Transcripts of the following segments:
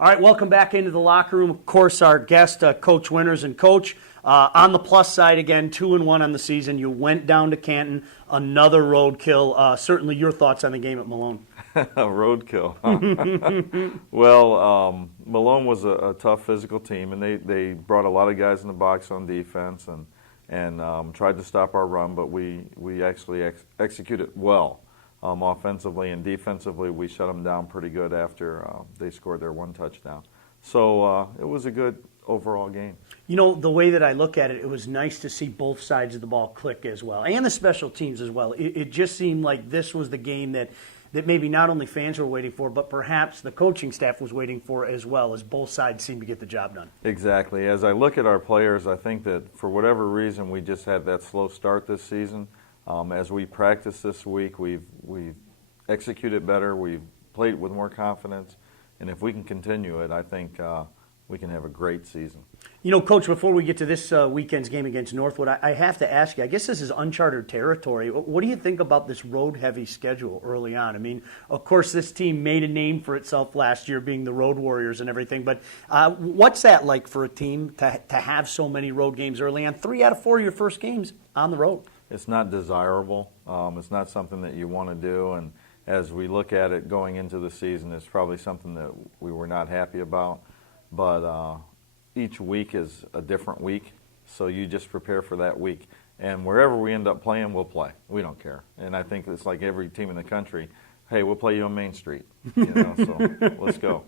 All right, welcome back into the locker room. Of course, our guest, Coach Winters. And Coach, on the plus side again, 2-1 on the season. You went down to Canton, another roadkill. Certainly your thoughts on the game at Malone. Roadkill. Well, Malone was a tough physical team, and they brought a lot of guys in the box on defense and tried to stop our run, but we actually executed well. Offensively and defensively, we shut them down pretty good after they scored their one touchdown. So it was a good overall game. You know, the way that I look at it, it was nice to see both sides of the ball click as well, and the special teams as well. It just seemed like this was the game that maybe not only fans were waiting for, but perhaps the coaching staff was waiting for as well, as both sides seemed to get the job done. Exactly. As I look at our players, I think that for whatever reason, we just had that slow start this season. As we practice this week, we've executed better, we've played with more confidence, and if we can continue it, I think we can have a great season. You know, Coach, before we get to this weekend's game against Northwood, I have to ask you, I guess this is uncharted territory. What do you think about this road-heavy schedule early on? I mean, of course, this team made a name for itself last year being the Road Warriors and everything, but what's that like for a team to have so many road games early on? 3 out of 4 of your first games on the road. It's not desirable. It's not something that you want to do, and as we look at it going into the season, it's probably something that we were not happy about. But each week is a different week, so you just prepare for that week. And wherever we end up playing, we'll play. We don't care. And I think it's like every team in the country. Hey, we'll play you on Main Street, so let's go.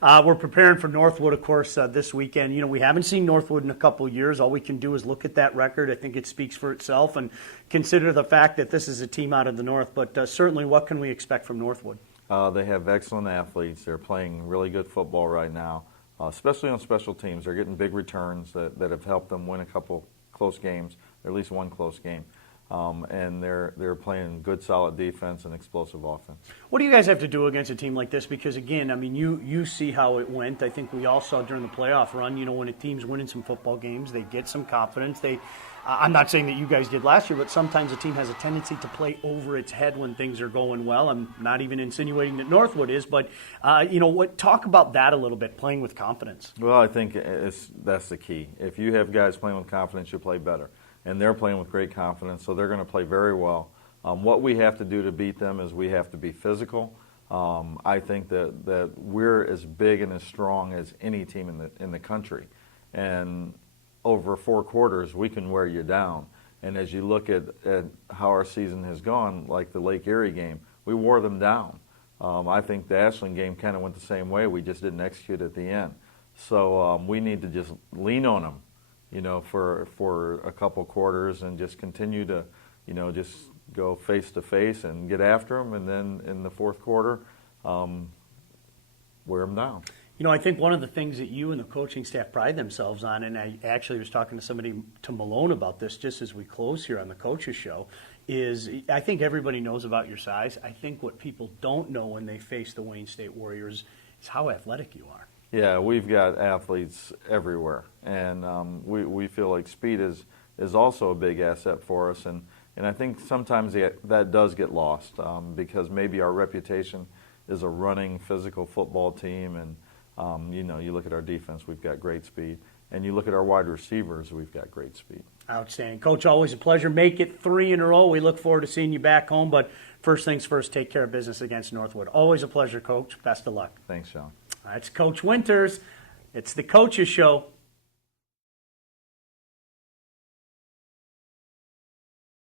We're preparing for Northwood, of course, this weekend. You know, we haven't seen Northwood in a couple of years. All we can do is look at that record. I think it speaks for itself, and consider the fact that this is a team out of the North. But certainly, what can we expect from Northwood? They have excellent athletes. They're playing really good football right now, especially on special teams. They're getting big returns that have helped them win a couple close games, or at least one close game. And they're playing good, solid defense and explosive offense. What do you guys have to do against a team like this? Because, again, I mean, you see how it went. I think we all saw during the playoff run, you know, when a team's winning some football games, they get some confidence. I'm not saying that you guys did last year, but sometimes a team has a tendency to play over its head when things are going well. I'm not even insinuating that Northwood is, but, talk about that a little bit, playing with confidence. Well, I think that's the key. If you have guys playing with confidence, you play better. And they're playing with great confidence, so they're going to play very well. What we have to do to beat them is we have to be physical. I think that we're as big and as strong as any team in the country. And over 4 quarters, we can wear you down. And as you look at how our season has gone, like the Lake Erie game, we wore them down. I think the Ashland game kind of went the same way. We just didn't execute at the end. So we need to just lean on them, for a couple quarters and just continue to, just go face to face and get after them, and then in the fourth quarter, wear them down. I think one of the things that you and the coaching staff pride themselves on, and I actually was talking to Malone about this just as we close here on the Coaches Show, is I think everybody knows about your size. I think what people don't know when they face the Wayne State Warriors is how athletic you are. Yeah, we've got athletes everywhere, and we feel like speed is also a big asset for us, and I think sometimes that does get lost because maybe our reputation is a running, physical football team, and you look at our defense, we've got great speed, and you look at our wide receivers, we've got great speed. Outstanding. Coach, always a pleasure. Make it 3 in a row. We look forward to seeing you back home, but first things first, take care of business against Northwood. Always a pleasure, Coach. Best of luck. Thanks, Sean. That's Coach Winters. It's the Coaches Show.